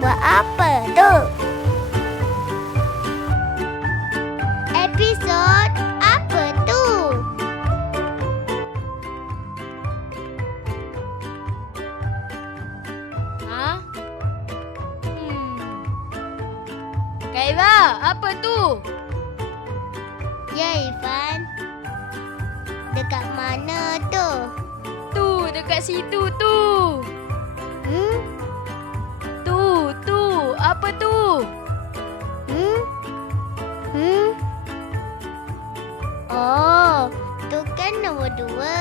buat apa tu? Episod apa tu? Ha? Hmm. Kaiba, apa tu? Ya, Ivan. Dekat mana tu? Tu, dekat situ tu. Tu. Hmm? Oh, tu kan nombor dua.